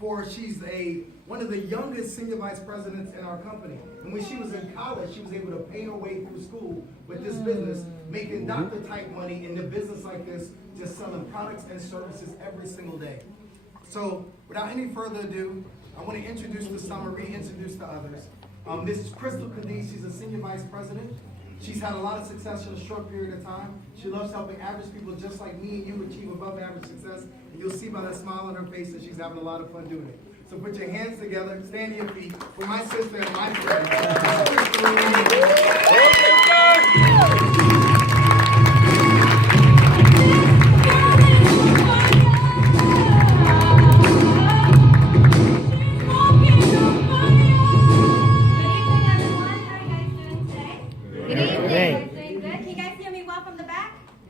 she's one of the youngest senior vice presidents in our company. And when she was in college, she was able to pay her way through school with this business, making doctor type money in a business like this, just selling products and services every single day. So without any further ado, I want to introduce the summer, reintroduce the others. This is Crystal Cadiz. She's a senior vice president. She's had a lot of success in a short period of time. She loves helping average people just like me and you achieve above average success. And you'll see by that smile on her face that she's having a lot of fun doing it. So put your hands together, stand to your feet for my sister and my friend.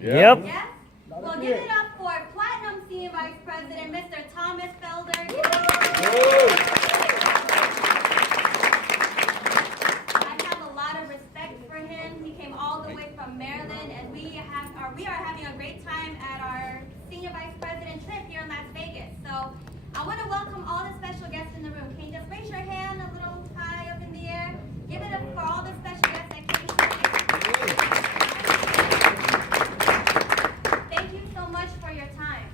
Yep. Yes? Well, give it up for Platinum Senior Vice President, Mr. Thomas Felder. I have a lot of respect for him. He came all the way from Maryland, and we are having a great time at our Senior Vice President trip here in Las Vegas. So I want to welcome all the special guests in the room. Can you just raise your hand a little high up in the air? Give it up for all the special guests that came today. For your time.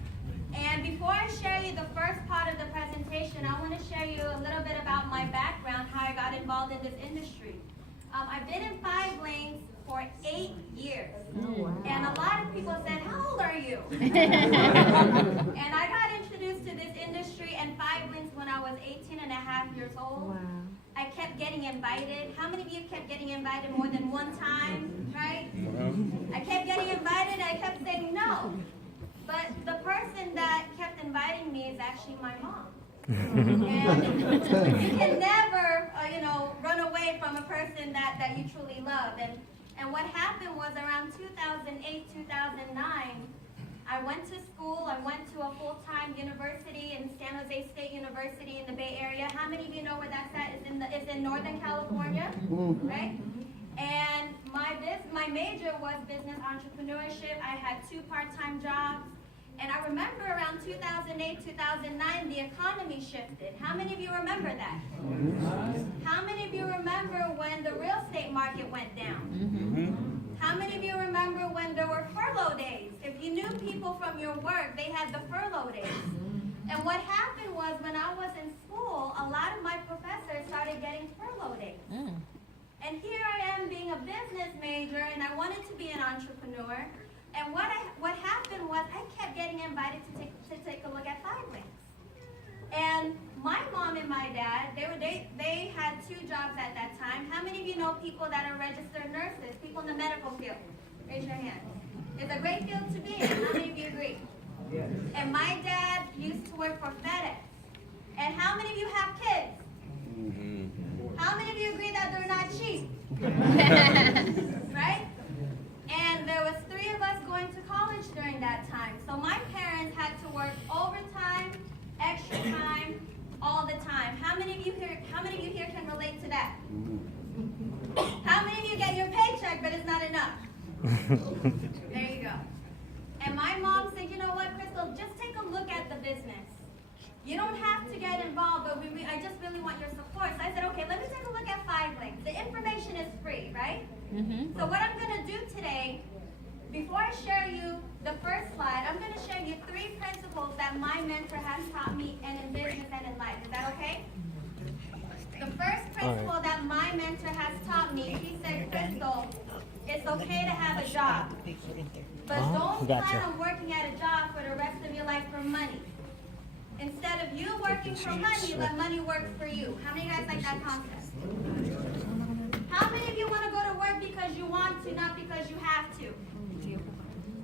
And before I share you the first part of the presentation, I want to share you a little bit about my background, how I got involved in this industry. I've been in 5 lanes for 8 years. Oh, wow. And a lot of people said, how old are you? And I got introduced to this industry and 5 lanes when I was 18 and a half years old. Wow. I kept getting invited. How many of you kept getting invited more than one time, right? I kept getting invited, I kept saying no. But the person that kept inviting me is actually my mom. And you can never, run away from a person that you truly love. And what happened was around 2008, 2009, I went to school. I went to a full-time university in San Jose State University in the Bay Area. How many of you know where that's at? It's in Northern California, right? And my major was business entrepreneurship. I had 2 part-time jobs. And I remember around 2008, 2009, the economy shifted. How many of you remember that? How many of you remember when the real estate market went down? How many of you remember when there were furlough days? If you knew people from your work, they had the furlough days. And what happened was when I was in school, a lot of my professors started getting furlough days. And here I am being a business major, and I wanted to be an entrepreneur. And what happened was I kept getting invited to take a look at 5 lanes. And my mom and my dad, they had 2 jobs at that time. How many of you know people that are registered nurses, people in the medical field? Raise your hand. It's a great field to be in. How many of you agree? Yes. And my dad used to work for FedEx. And how many of you have kids? How many of you agree that they're not cheap? Right? And there was 3 of us going to college during that time. So my parents had to work overtime, extra time, all the time. How many of you here can relate to that? How many of you get your paycheck but it's not enough? There you go. And my mom said, you know what, Crystal, just take a look at the business. You don't have to get involved, but I just really want your support. So I said, okay, let me take a look at 5 lanes. The information is free, right? So what I'm going to do today, before I share you the first slide, I'm going to share you 3 principles that my mentor has taught me and in business and in life. Is that okay? The first principle that my mentor has taught me, he said, Crystal, it's okay to have a job, but don't plan on working at a job for the rest of your life for money. Instead of you working for money, let money work for you. How many of you guys like that concept? How many of you want to go to work because you want to, not because you have to?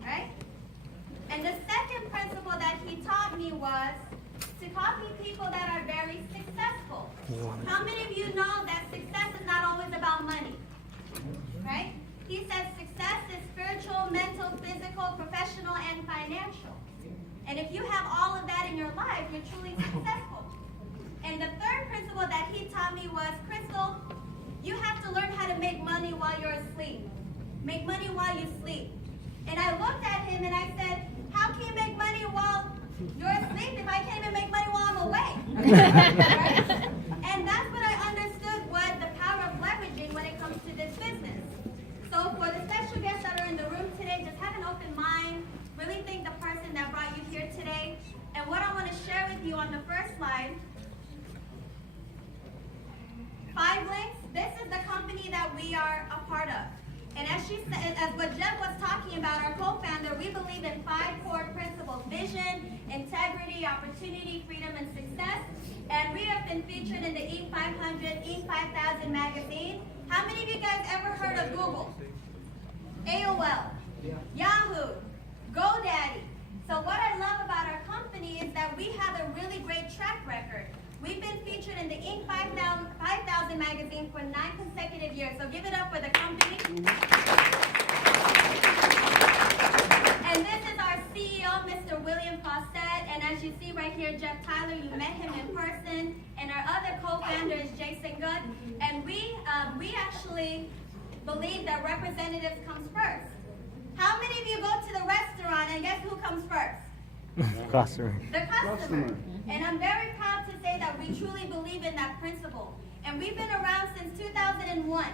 Right? And the second principle that he taught me was to copy people that are very successful. How many of you know that success is not always about money? Right? He says success is spiritual, mental, physical, professional, and financial. And if you have all of that in your life, you're truly successful. And the third principle that he taught me was, Crystal, you have to learn how to make money while you're asleep. Make money while you sleep. And I looked at him and I said, how can you make money while you're asleep if I can't even make money while I'm awake? Right? And that's what I understood what the power of leveraging when it comes to this business. So for the special guests that are in the room today, just have an open mind, really thank the person that brought you here today. And what I want to share with you on the first slide, 5links, this is the company that we are a part of. And as she said, as what Jem was talking about, our co-founder, we believe in 5 core principles: vision, integrity, opportunity, freedom, and success. And we have been featured in the Inc. 500, Inc. 5000 magazine. How many of you guys ever heard of Google, AOL, Yahoo, GoDaddy? So what I love about our company is that we have a really great track record. We've been featured in the Inc. 5000 magazine for 9 consecutive years. So give it up for the company. And this is our CEO, Mr. William Fawcett. And as you see right here, Jeff Tyler, you met him in person. And our other co-founder is Jason Good. And we actually believe that representatives comes first. How many of you go to the restaurant and guess who comes first? Customer. The customer. And I'm very proud to say that we truly believe in that principle. And we've been around since 2001.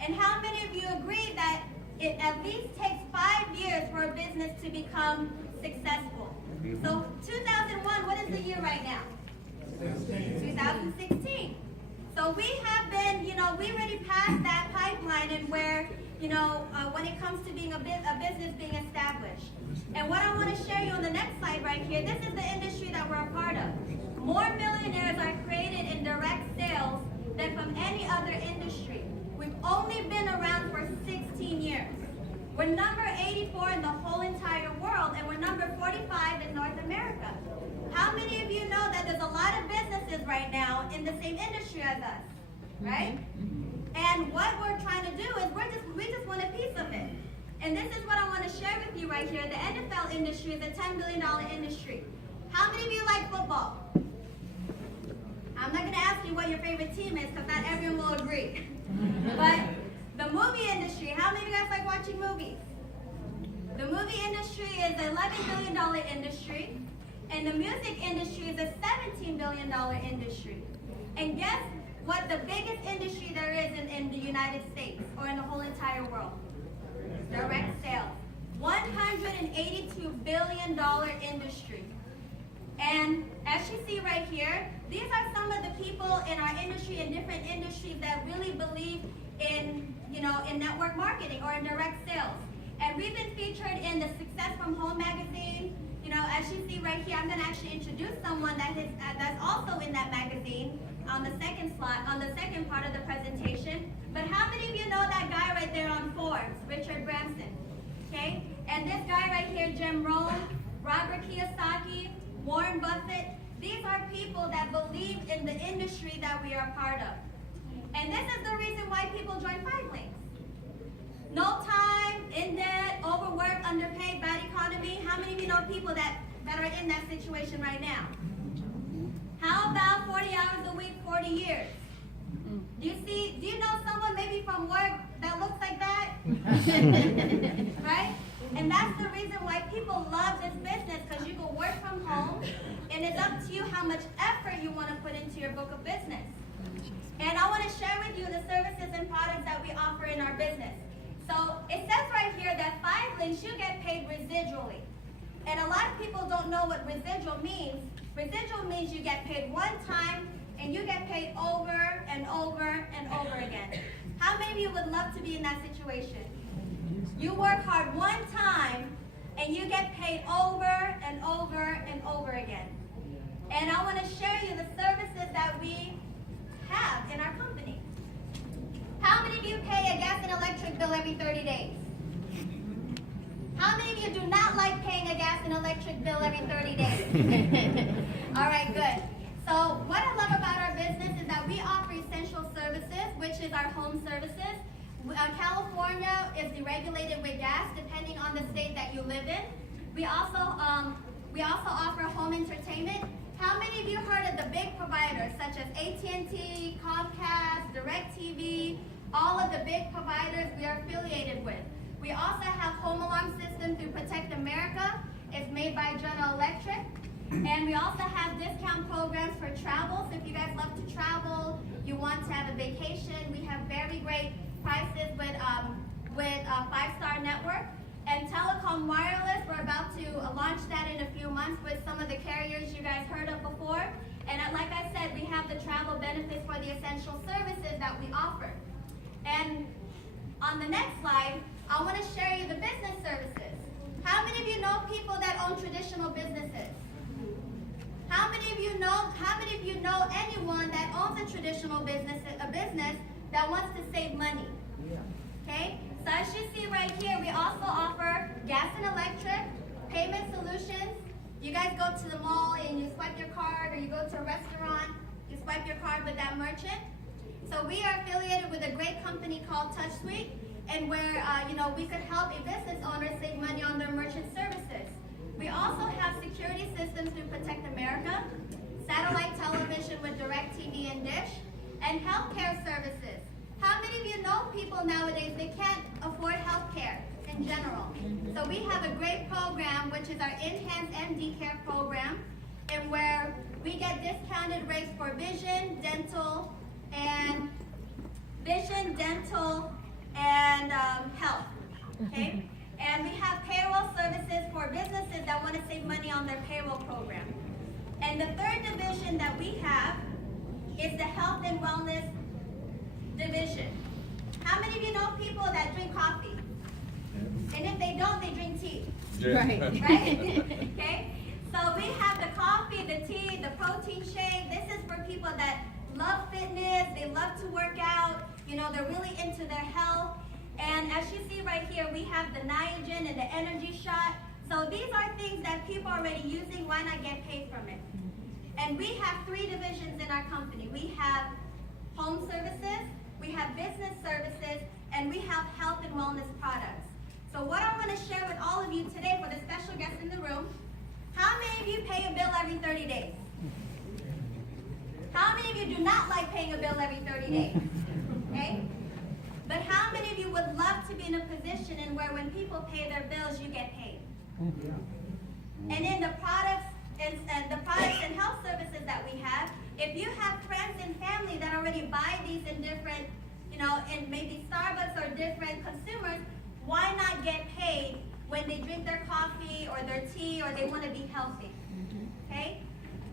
And how many of you agree that it at least takes 5 years for a business to become successful? So 2001, what is the year right now? 2016. So we have been, we already passed that pipeline and where, when it comes to being a business being established. And what I want to share you on the next slide right here, this is the industry that we're a part of. More millionaires are created in direct sales than from any other industry. We've only been around for 16 years. We're number 84 in the whole entire world, and we're number 45 in North America. How many of you know that there's a lot of businesses right now in the same industry as us, right? And what we're trying to do is we just want a piece of it. And this is what I want to share with you right here. The NFL industry is a $10 billion industry. How many of you like football? I'm not going to ask you what your favorite team is because not everyone will agree. But the movie industry, how many of you guys like watching movies? The movie industry is an $11 billion industry. And the music industry is a $17 billion industry. And guess what the biggest industry there is in the United States or in the whole entire world? Direct sales. $182 billion industry. And as you see right here, these are some of the people in our industry and different industries that really believe in, in network marketing or in direct sales. And we've been featured in the Success from Home magazine. As you see right here, I'm going to actually introduce someone that's also in that magazine on the second slide, on the second part of the presentation. But how many of you know that guy right there on Forbes, Richard Branson? Okay? And this guy right here, Jim Rohn, Robert Kiyosaki, Warren Buffett, these are people that believe in the industry that we are a part of. And this is the reason why people join 5links. No time, in debt, overworked, underpaid, bad economy. How many of you know people that are in that situation right now? How about 40 hours a week, 40 years? Do you know someone maybe from work that looks like that? Right? And that's the reason why people love this business, because you can work from home, and it's up to you how much effort you want to put into your book of business. And I want to share with you the services and products that we offer in our business. So it says right here that 5links, you get paid residually. And a lot of people don't know what residual means. Residual means you get paid one time and you get paid over and over and over again. How many of you would love to be in that situation? You work hard one time and you get paid over and over and over again. And I want to share you the services that we have in our company. How many of you pay a gas and electric bill every 30 days? How many of you do not like paying a gas and electric bill every 30 days? All right, good. So what I love about our business is that we offer essential services, which is our home services. California is deregulated with gas, depending on the state that you live in. We also offer home entertainment. How many of you heard of the big providers such as AT&T, Comcast, DirecTV, all of the big providers we are affiliated with? We also have home alarm system through Protect America. It's made by General Electric. And we also have discount programs for travel. So if you guys love to travel, you want to have a vacation, we have very great prices with Five Star Network. And Telecom Wireless, we're about to launch that in a few months with some of the carriers you guys heard of before. And like I said, we have the travel benefits for the essential services that we offer. And on the next slide, I want to share you the business services. How many of you know people that own traditional businesses? How many of you know anyone that owns a traditional business, a business that wants to save money? Okay? So as you see right here, we also offer gas and electric, payment solutions. You guys go to the mall and you swipe your card, or you go to a restaurant, you swipe your card with that merchant. So we are affiliated with a great company called TouchSuite, and where we could help a business owner save money on their merchant services. We also have security systems through Protect America, satellite television with DirecTV and Dish, and healthcare services. How many of you know people nowadays that can't afford healthcare in general? So we have a great program, which is our Enhanced MD Care program, and where we get discounted rates for vision, dental, and health. Okay? And we have payroll services for businesses that want to save money on their payroll program. And the third division that we have is the health and wellness division. How many of you know people that drink coffee? And if they don't, they drink tea. Yeah. Right? Okay? So we have the coffee, the tea, the protein shake. This is for people that love fitness, they love to work out, they're really into their health. And as you see right here, we have the Niagen and the energy shot. So these are things that people are already using. Why not get paid from it? And we have three divisions in our company. We have home services, we have business services, and we have health and wellness products. So what I want to share with all of you today for the special guests in the room, how many of you pay a bill every 30 days? How many of you do not like paying a bill every 30 days? Okay? But how many of you would love to be in a position in where when people pay their bills, you get paid? And in the products and health services that we have, if you have friends and family that already buy these in different, in maybe Starbucks or different consumers, why not get paid when they drink their coffee or their tea or they want to be healthy? Okay?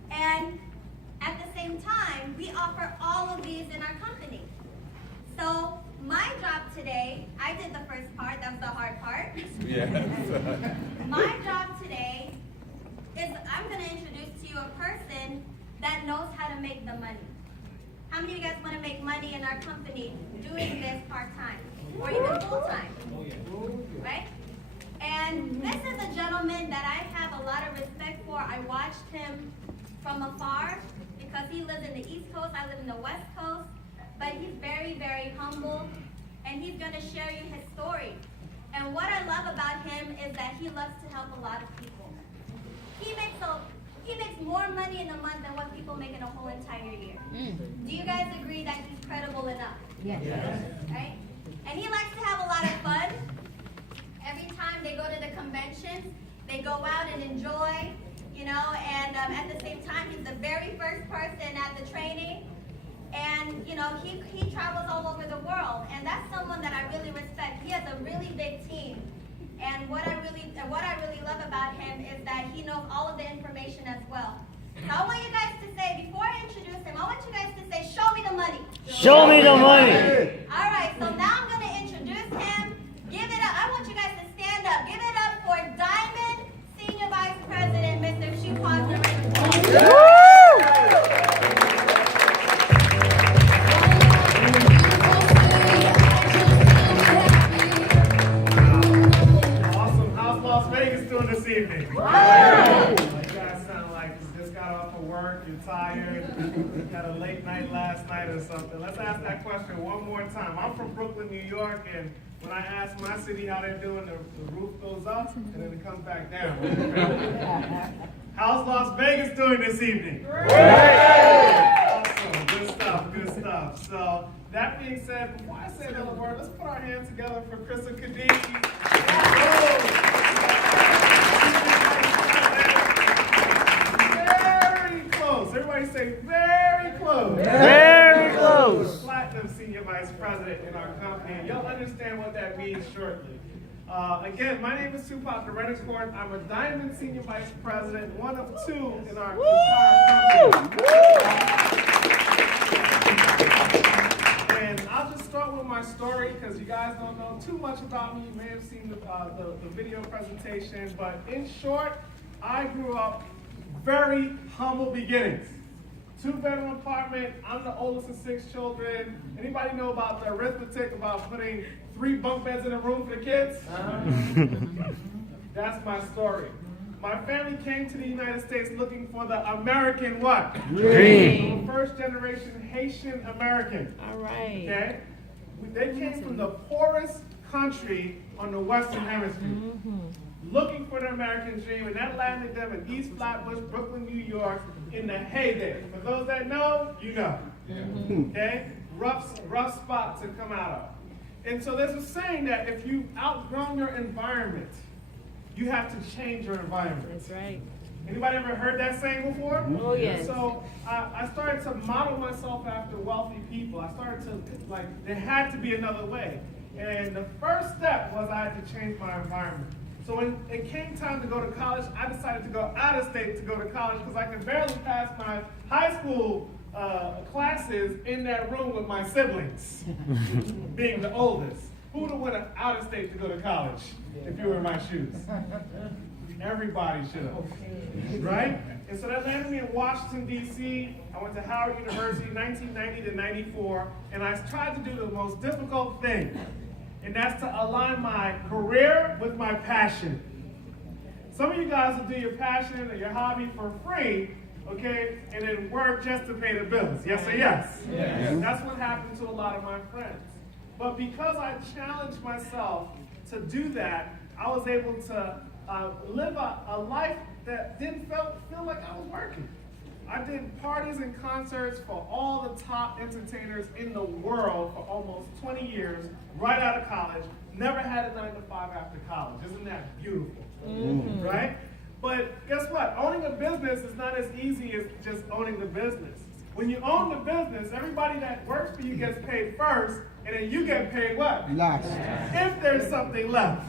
And at the same time, we offer all of these in our company. So my job today, I did the first part, that was the hard part. Yes. My job today is I'm going to introduce to you a person that knows how to make the money. How many of you guys want to make money in our company doing this part-time or even full-time? Right? And this is a gentleman that I have a lot of respect for. I watched him from afar because he lives in the East Coast, I live in the West Coast. But he's very, very humble, and he's going to share you his story. And what I love about him is that he loves to help a lot of people. He makes more money in a month than what people make in a whole entire year. Do you guys agree that he's credible enough? Yes. Right? And he likes to have a lot of fun. Every time they go to the conventions, they go out and enjoy, and at the same time, he's the very first person at the training. And he travels all over the world, and that's someone that I really respect. He has a really big team, and what I really love about him is that he knows all of the information as well. So I want you guys to say, before I introduce him, I want you guys to say, "Show me the money." Show me the money. All right. So now I'm going to introduce him. Give it up. I want you guys to stand up. Give it up for Diamond Senior Vice President, Mr. Shukwat. This evening. You guys sound like you just got off of work, you're tired, you had a late night last night or something. Let's ask that question one more time. I'm from Brooklyn, New York, and when I ask my city how they're doing, the roof goes up and then it comes back down. How's Las Vegas doing this evening? Awesome, good stuff, good stuff. So that being said, before I say another word, let's put our hands together for Krista Khadij. Everybody say very close. Very close. Platinum Senior Vice President in our company, and you'll understand what that means shortly. Again, my name is Tupac Rennicourt. I'm a Diamond Senior Vice President, one of two in our entire company. And I'll just start with my story because you guys don't know too much about me. You may have seen the video presentation, but in short, I grew up very humble beginnings. 2-bedroom apartment. I'm the oldest of 6 children. Anybody know about the arithmetic about putting 3 bunk beds in a room for the kids? That's my story. My family came to the United States looking for the American what? Dream. First generation Haitian American. All right. Okay? They came from the poorest country on the Western Hemisphere. Looking for the American dream, and that landed them in East Flatbush, Brooklyn, New York, in the heyday. For those that know, you know. Okay? Rough spot to come out of. And so there's a saying that if you've outgrown your environment, you have to change your environment. That's right. Anybody ever heard that saying before? Oh, yes. So I started to model myself after wealthy people. I started to, there had to be another way. And the first step was I had to change my environment. So when it came time to go to college, I decided to go out of state to go to college because I could barely pass my high school classes in that room with my siblings, being the oldest. Who would have went out of state to go to college if you were in my shoes? Everybody should have, right? And so that landed me in Washington, D.C. I went to Howard University 1990 to 94, and I tried to do the most difficult thing, and that's to align my career with my passion. Some of you guys will do your passion or your hobby for free, okay, and then work just to pay the bills. Yes or yes? Yes. That's what happened to a lot of my friends. But because I challenged myself to do that, I was able to live a life that didn't feel like I was working. I did parties and concerts for all the top entertainers in the world for almost 20 years, right out of college. Never had a 9 to 5 after college. Isn't that beautiful? Right? But guess what? Owning a business is not as easy as just owning the business. When you own the business, everybody that works for you gets paid first, and then you get paid what? Last. If there's something left.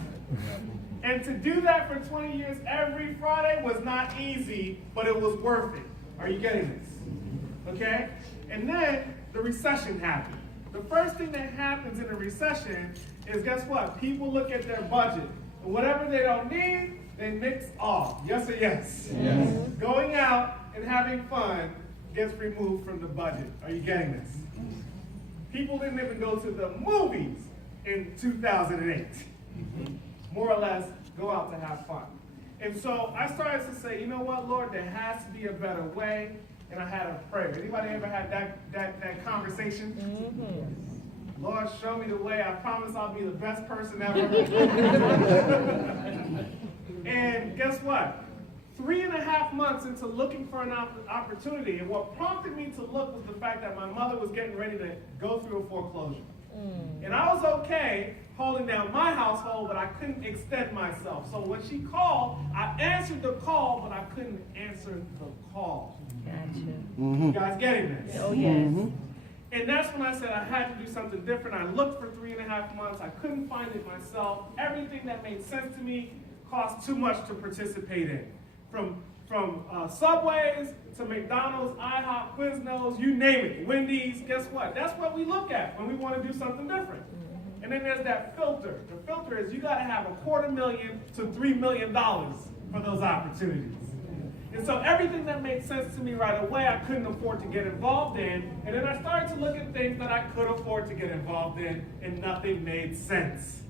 And to do that for 20 years every Friday was not easy, but it was worth it. Are you getting this? Okay? And then the recession happened. The first thing that happens in a recession is, guess what? People look at their budget. And whatever they don't need, they mix off. Yes or yes? Yes. Going out and having fun gets removed from the budget. Are you getting this? People didn't even go to the movies in 2008. More or less, go out to have fun. And so I started to say, you know what, Lord, there has to be a better way. And I had a prayer. Anybody ever had that conversation? Lord, show me the way. I promise I'll be the best person ever. And guess what? 3.5 months into looking for an opportunity, and what prompted me to look was the fact that my mother was getting ready to go through a foreclosure. And I was okay holding down my household, but I couldn't extend myself. So when she called, I answered the call, but I couldn't answer the call. Gotcha. You guys getting this? Oh, yes. And that's when I said I had to do something different. I looked for 3.5 months. I couldn't find it myself. Everything that made sense to me cost too much to participate in. From Subways to McDonald's, IHOP, Quiznos, you name it, Wendy's, guess what? That's what we look at when we want to do something different. And then there's that filter. The filter is you got to have $250,000 to $3 million for those opportunities. And so everything that made sense to me right away, I couldn't afford to get involved in. And then I started to look at things that I could afford to get involved in, and nothing made sense.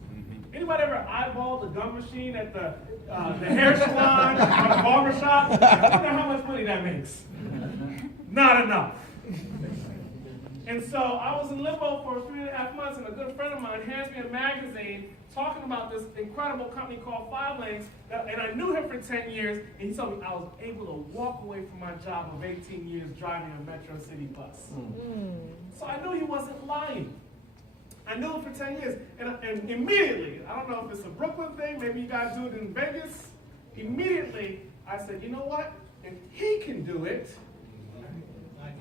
Anybody ever eyeballed the gum machine at the hair salon or the barbershop? I wonder how much money that makes. Not enough. And so I was in limbo for 3.5 months, and a good friend of mine hands me a magazine talking about this incredible company called 5 Lanes, and I knew him for 10 years, and he told me I was able to walk away from my job of 18 years driving a Metro City bus. So I knew he wasn't lying. I knew it for 10 years, and immediately, I don't know if it's a Brooklyn thing, maybe you guys do it in Vegas, immediately I said, you know what, if he can do it,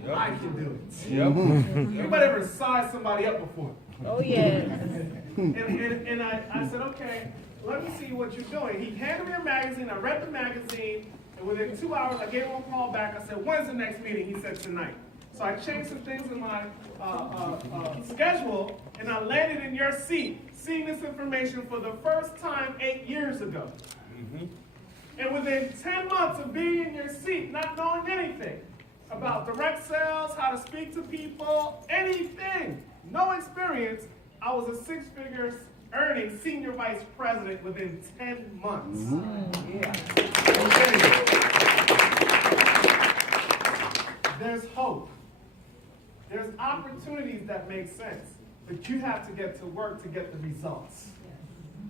I can do it. Yep. Anybody ever sized somebody up before? Oh, yes. And I said, okay, let me see what you're doing. He handed me a magazine. I read the magazine. And within 2 hours, I gave him a call back. I said, when's the next meeting? He said, tonight. So I changed some things in my schedule, and I landed in your seat, seeing this information for the first time 8 years ago. And within 10 months of being in your seat, not knowing anything about direct sales, how to speak to people, anything, no experience, I was a six-figure earning senior vice president within 10 months. Yeah. There's hope. There's opportunities that make sense, but you have to get to work to get the results.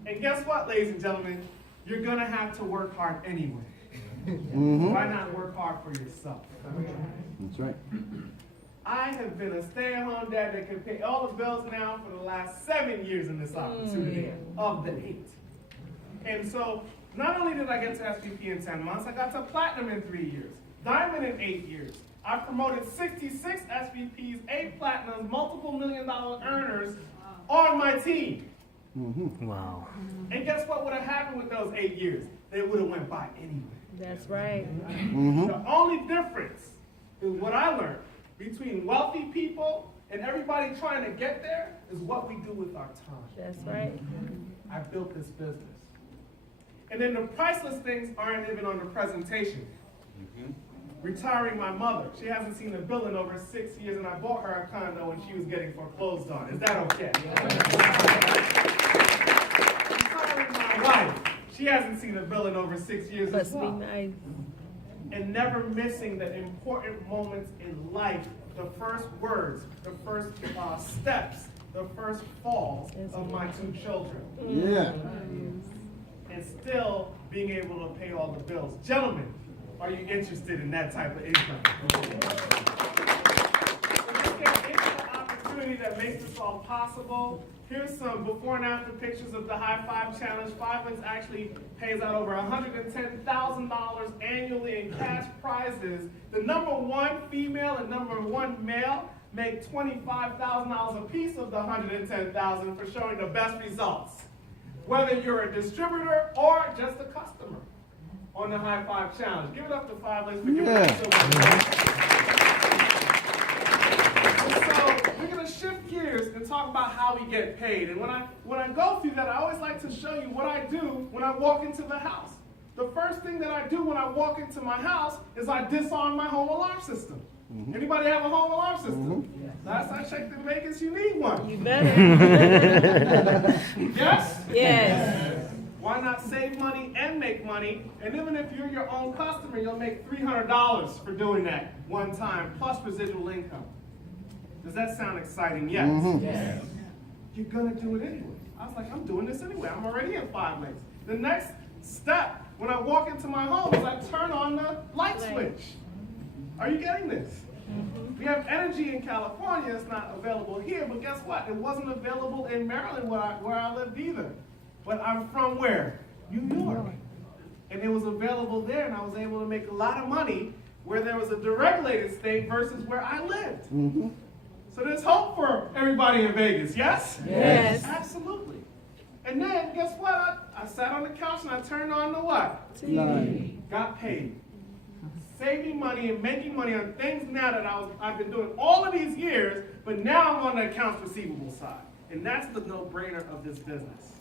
And guess what, ladies and gentlemen? You're gonna have to work hard anyway. Why not work hard for yourself? That's right. I have been a stay-at-home dad that can pay all the bills now for the last 7 years in this opportunity of the 8. And so, not only did I get to SVP in 10 months, I got to Platinum in 3 years, Diamond in 8 years. I promoted 66 SVPs, 8 Platinums, multiple million-dollar earners on my team. Wow. And guess what would have happened with those 8 years? They would have went by anyway. That's right. The only difference is what I learned between wealthy people and everybody trying to get there is what we do with our time. That's right. I built this business. And then the priceless things aren't even on the presentation. Retiring my mother. She hasn't seen a bill in over 6 years, and I bought her a condo when she was getting foreclosed on. Is that okay? Retiring my wife. She hasn't seen a bill in over 6 years as Must be well. nice. And never missing the important moments in life, the first words, the first steps, the first falls of my 2 children. Yeah. And still being able to pay all the bills. Gentlemen, are you interested in that type of income? So let's get into the opportunity that makes this all possible. Here's some before and after pictures of the High Five Challenge. Five Links actually pays out over $110,000 annually in cash prizes. The #1 female and #1 male make $25,000 a piece of the $110,000 for showing the best results. Whether you're a distributor or just a customer on the High Five Challenge. Give it up to Five Links for giving us so So we're gonna shift gears and talk about how we get paid. And when I go through that, I always like to show you what I do when I walk into the house. The first thing that I do when I walk into my house is I disarm my home alarm system. Anybody have a home alarm system? Last I checked in Vegas, you need one. You better. Yes? Yes. Why not save money and make money? And even if you're your own customer, you'll make $300 for doing that one time, plus residual income. Does that sound exciting? Yes. Yes. You're gonna do it anyway. I was like, I'm doing this anyway. I'm already in Five Links. The next step when I walk into my home is I turn on the light switch. Are you getting this? We have energy in California. It's not available here, but guess what? It wasn't available in Maryland where I lived either. But I'm from where? New York. And it was available there, and I was able to make a lot of money where there was a deregulated state versus where I lived. So there's hope for everybody in Vegas, yes? Yes. Absolutely. And then, guess what? I sat on the couch and I turned on the what? Got paid. Saving money and making money on things now that I've been doing all of these years, but now I'm on the accounts receivable side. And that's the no-brainer of this business.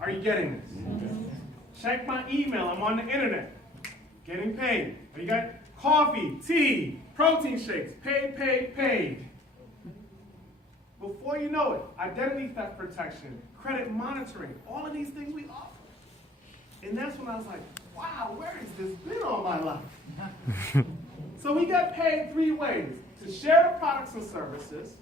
Are you getting this? Check my email. I'm on the internet. Getting paid. You got coffee, tea, protein shakes. Paid. Before you know it, identity theft protection, credit monitoring, all of these things we offer. And that's when I was like, wow, where has this been all my life? So we get paid 3 ways: to share the products and services,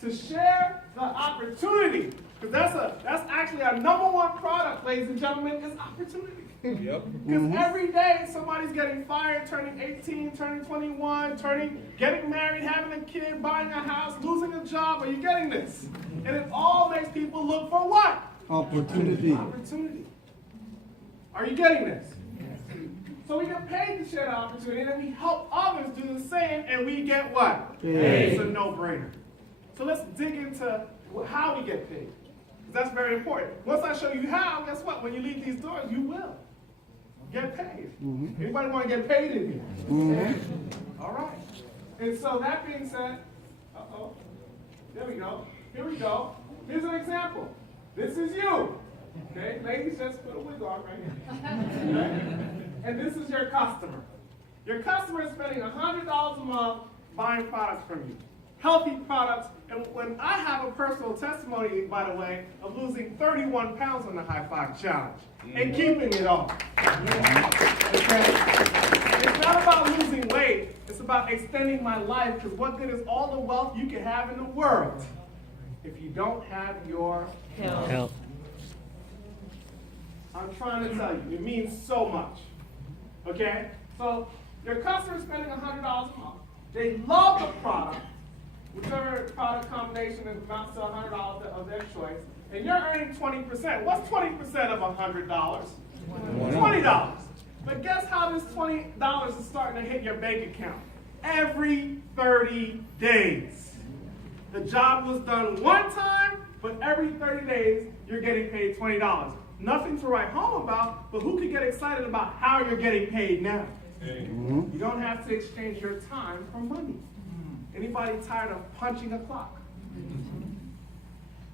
to share the opportunity, because that's actually our #1 product, ladies and gentlemen, is opportunity. Because every day somebody's getting fired, turning 18, turning 21, getting married, having a kid, buying a house, losing a job. Are you getting this? And it all makes people look for what? Opportunity. Opportunity. Are you getting this? So we get paid to share the opportunity, and then we help others do the same, and we get what? Paid. It's a no-brainer. So let's dig into how we get paid. That's very important. Once I show you how, guess what? When you leave these doors, you will get paid. Anybody want to get paid in here? All right. And so that being said, there we go. Here we go. Here's an example. This is you. Okay, ladies, just put a wig on right here. Okay? And this is your customer. Your customer is spending $100 a month buying products from you. Healthy products. And when I have a personal testimony, by the way, of losing 31 pounds on the High Five Challenge and keeping it off. Okay? It's not about losing weight. It's about extending my life, because what good is all the wealth you can have in the world if you don't have your health? Help. I'm trying to tell you, it means so much. Okay? So your customer is spending $100 a month. They love the product, whichever product combination amounts to $100 of their choice, and you're earning 20%. What's 20% of $100? $20. But guess how this $20 is starting to hit your bank account? Every 30 days. The job was done one time, but every 30 days, you're getting paid $20. Nothing to write home about, but who could get excited about how you're getting paid now? You don't have to exchange your time for money. Anybody tired of punching a clock?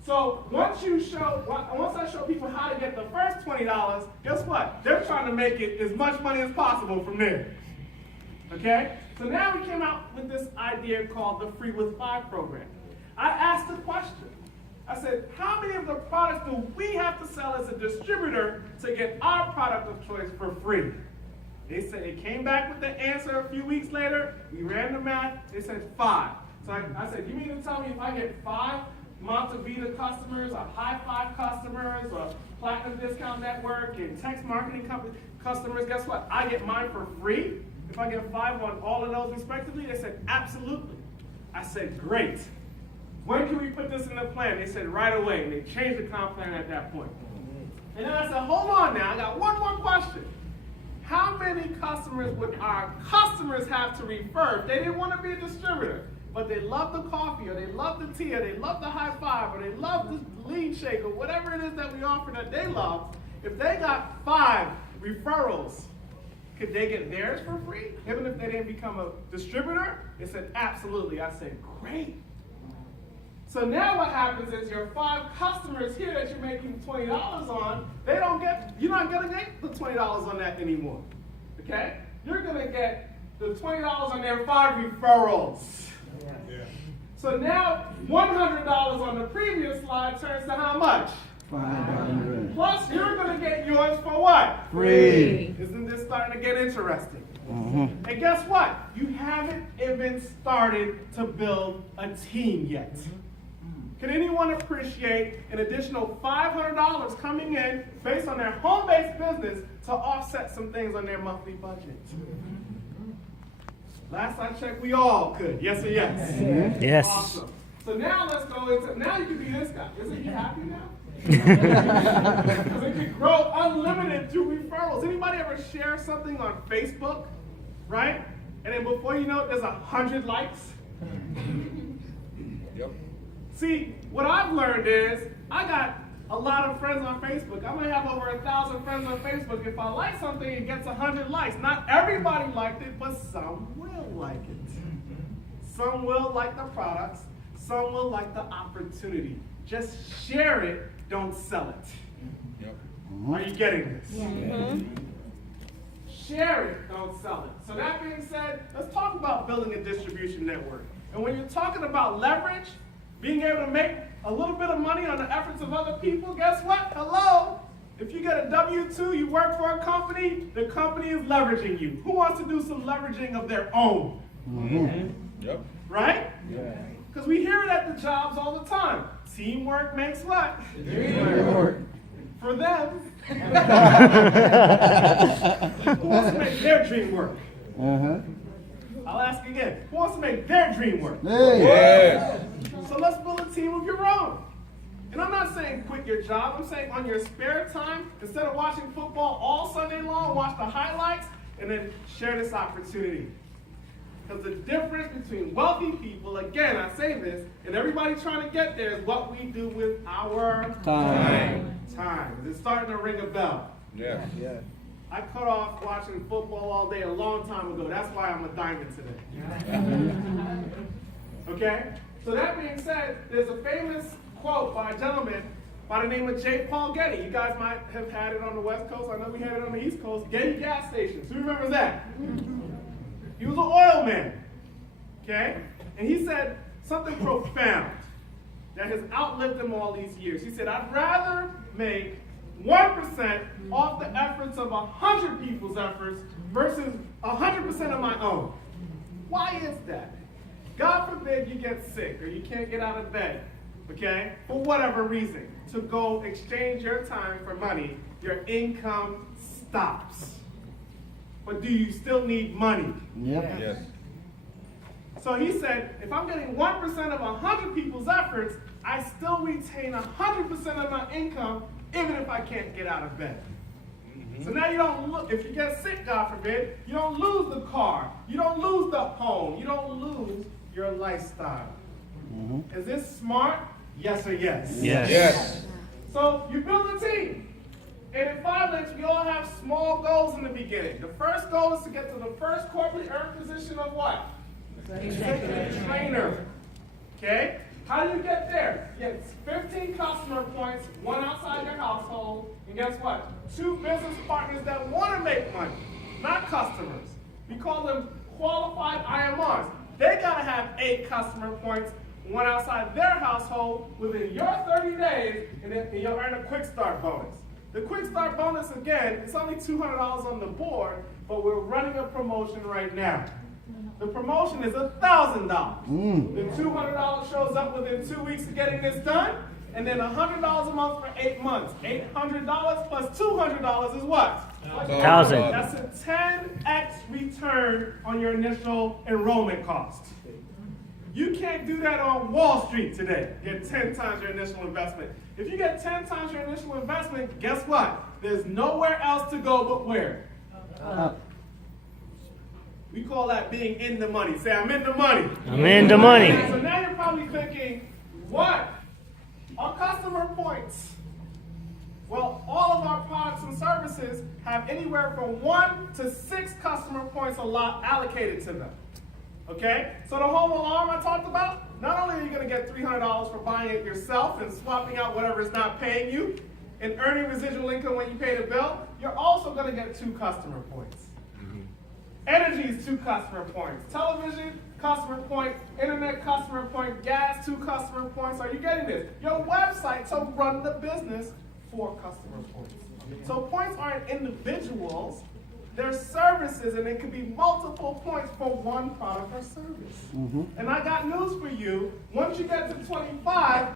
So once I show people how to get the first $20, guess what? They're trying to make it as much money as possible from there. Okay? So now we came out with this idea called the Free with 5 program. I asked the question. I said, how many of the products do we have to sell as a distributor to get our product of choice for free? They said, it came back with the answer a few weeks later. We ran the math. They said 5. So I said, you mean to tell me if I get 5 Montevita customers, or High Five customers, or Platinum Discount Network, and text marketing company customers, guess what? I get mine for free if I get 5 on all of those respectively? They said, absolutely. I said, great. When can we put this in the plan? They said, right away. And they changed the comp plan at that point. And then I said, hold on now. I got one more question. How many customers would our customers have to refer if they didn't want to be a distributor, but they love the coffee, or they love the tea, or they love the High Five, or they love the lean shake, or whatever it is that we offer that they love? If they got 5 referrals, could they get theirs for free, even if they didn't become a distributor? They said, absolutely. I said, great. So now what happens is your 5 customers here that you're making $20 on, you're not gonna get the $20 on that anymore. Okay? You're gonna get the $20 on their 5 referrals. Yeah. So now $100 on the previous slide turns to how much? 500. Plus you're gonna get yours for what? Free. Isn't this starting to get interesting? And guess what? You haven't even started to build a team yet. Can anyone appreciate an additional $500 coming in based on their home-based business to offset some things on their monthly budget? Last I checked, we all could. Yes or yes? Yes. Awesome. So now let's go into, now you can be this guy. Isn't he happy now? Because it can grow unlimited through referrals. Anybody ever share something on Facebook, right? And then before you know it, there's 100 likes? Yep. See, what I've learned is I got a lot of friends on Facebook. I might have over 1,000 friends on Facebook. If I like something, it gets 100 likes. Not everybody liked it, but some will like it. Some will like the products. Some will like the opportunity. Just share it, don't sell it. Yep. Are you getting this? Share it, don't sell it. So that being said, let's talk about building a distribution network. And when you're talking about leverage, being able to make a little bit of money on the efforts of other people, guess what? Hello? If you get a W-2, you work for a company, the company is leveraging you. Who wants to do some leveraging of their own? Yep. Right? Yeah. Because we hear it at the jobs all the time. Teamwork makes what? For them. Who wants to make their dream work? I'll ask again. Who wants to make their dream work? Yes. So let's build a team of your own. And I'm not saying quit your job. I'm saying on your spare time, instead of watching football all Sunday long, watch the highlights and then share this opportunity. Because the difference between wealthy people, again, I say this, and everybody trying to get there is what we do with our Time. time. Is it starting to ring a bell? Yes. I cut off watching football all day a long time ago. That's why I'm a diamond today. Okay? So that being said, there's a famous quote by a gentleman by the name of J. Paul Getty. You guys might have had it on the West Coast. I know we had it on the East Coast. Getty gas stations. Who remembers that? He was an oil man. Okay? And he said something profound that has outlived him all these years. He said, I'd rather make 1% off the efforts of 100 people's efforts versus 100% of my own. Why is that? God forbid you get sick or you can't get out of bed, okay, for whatever reason, to go exchange your time for money, your income stops. But do you still need money? Yep. Yes. So he said, if I'm getting 1% of 100 people's efforts, I still retain 100% of my income, even if I can't get out of bed. So now you don't if you get sick, God forbid, you don't lose the car, you don't lose the home, you don't lose your lifestyle. Is this smart? Yes or yes? Yes. So you build a team. And in 5 Links, we all have small goals in the beginning. The first goal is to get to the first corporately earned position of what? Executive trainer. Okay? How do you get there? You get 15 customer points, 1 outside your household, and guess what? 2 business partners that want to make money, not customers. We call them qualified IMRs. They got to have 8 customer points, 1 outside their household within your 30 days, and then you'll earn a quick start bonus. The quick start bonus, again, it's only $200 on the board, but we're running a promotion right now. The promotion is $1,000. The $200 shows up within 2 weeks of getting this done, and then $100 a month for 8 months. $800 plus $200 is what? $1,000. That's a 10x return on your initial enrollment cost. You can't do that on Wall Street today. Get 10 times your initial investment. If you get 10 times your initial investment, guess what? There's nowhere else to go but where? Up. We call that being in the money. Say, I'm in the money. I'm in the money. So now you're probably thinking, what are customer points? Well, all of our products and services have anywhere from 1 to 6 customer points a lot allocated to them. Okay? So the home alarm I talked about, not only are you going to get $300 for buying it yourself and swapping out whatever is not paying you and earning residual income when you pay the bill, you're also going to get 2 customer points. Energy is 2 customer points. Television, customer point. Internet, customer point. Gas, 2 customer points. Are you getting this? Your website to run the business, 4 customer points. So points aren't individuals. They're services, and it could be multiple points for one product or service. And I got news for you. Once you get to 25,